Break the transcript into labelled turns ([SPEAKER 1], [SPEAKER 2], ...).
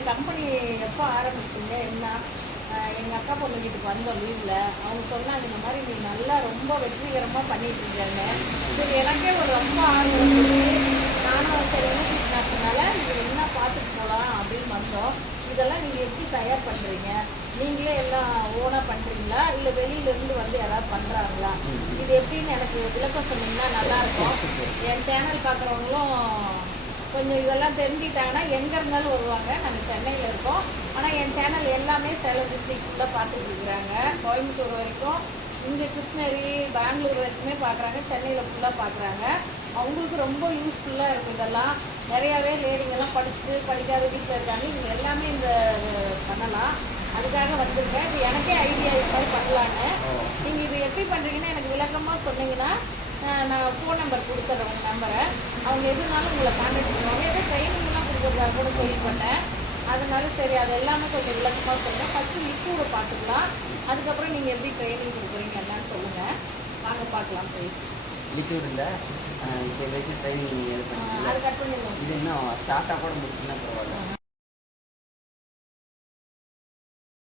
[SPEAKER 1] இந்த கம்பெனி எப்போ ஆரம்பிச்சிங்க என்ன? எங்கள் அக்கா பொண்ணு வீட்டுக்கு வந்தோம் லீவில் அவங்க சொன்னாங்க இந்த மாதிரி நீ நல்லா ரொம்ப வெற்றிகரமாக பண்ணிட்டு இருக்காங்க. சரி எனக்கே ஒரு ரொம்ப ஆர்வம் நானும் சரி என்ன இது என்ன பார்த்துட்டு போகலாம் அப்படின்னு வந்தோம். இதெல்லாம் நீங்கள் எப்படி தயார் பண்ணுறீங்க நீங்களே எல்லாம் ஓனாக பண்ணுறீங்களா இல்லை வெளியிலேருந்து வந்து யாராவது பண்ணுறாங்களா இது எப்படின்னு எனக்கு விளக்கம் சொன்னீங்கன்னா நல்லாயிருக்கும் என் சேனல் பார்க்குறவங்களும் கொஞ்சம் இதெல்லாம் தெரிஞ்சுக்கிட்டாங்கன்னா எங்கே இருந்தாலும் வருவாங்க. நாங்கள் சென்னையில் இருக்கோம். ஆனால் என் சேனல் எல்லாமே சேலம் டிஸ்ட்ரிக் ஃபுல்லாக பார்த்துட்டு இருக்கிறாங்க. கோயம்புத்தூர் வரைக்கும் இங்கே கிருஷ்ணகிரி பெங்களூர் வரைக்குமே பார்க்குறாங்க. சென்னையில் ஃபுல்லாக பார்க்குறாங்க. அவங்களுக்கு ரொம்ப யூஸ்ஃபுல்லாக இருக்கும் இதெல்லாம். நிறையாவே லேடிங்கெல்லாம் படிச்சுட்டு படிக்காத வீட்டில் இருக்காங்க. இவங்க எல்லாமே இந்த பண்ணலாம். அதுக்காக வந்திருக்கேன். இது எனக்கே ஐடியா இது மாதிரி பண்ணலான்னு. நீங்கள் இது எப்படி பண்ணுறீங்கன்னு எனக்கு விளக்கமாக சொன்னீங்கன்னா நான் ஃபோன் நம்பர் கொடுத்துட்றேன் உங்கள் நம்பரை அவங்க எதுனாலும் உங்களை கான்டாக்ட் பண்ணுவாங்க. ஏதோ ட்ரைனிங்லாம் கொடுக்குறதா கூட கேள்விப்பட்டேன் அதனால சரி அது எல்லாமே கொஞ்சம் விளக்கமாக சொல்லுங்கள் ஃபஸ்ட்டு லிக்விடை பார்த்துக்கலாம். அதுக்கப்புறம் நீங்கள் எப்படி ட்ரைனிங் கொடுக்குறீங்க என்னன்னு சொல்லுங்கள் வாங்க பார்க்கலாம் போய்.
[SPEAKER 2] லிக்விட் இல்லை. இப்போ வரைக்கும் ட்ரைனிங் இது
[SPEAKER 1] அஹ்,
[SPEAKER 2] பண்ணிக்கல
[SPEAKER 1] அது கட் பண்ணிடலாம்
[SPEAKER 2] இது இன்னும் ஷார்ட்டாக கூட முடிச்சுன்னா பரவாயில்ல.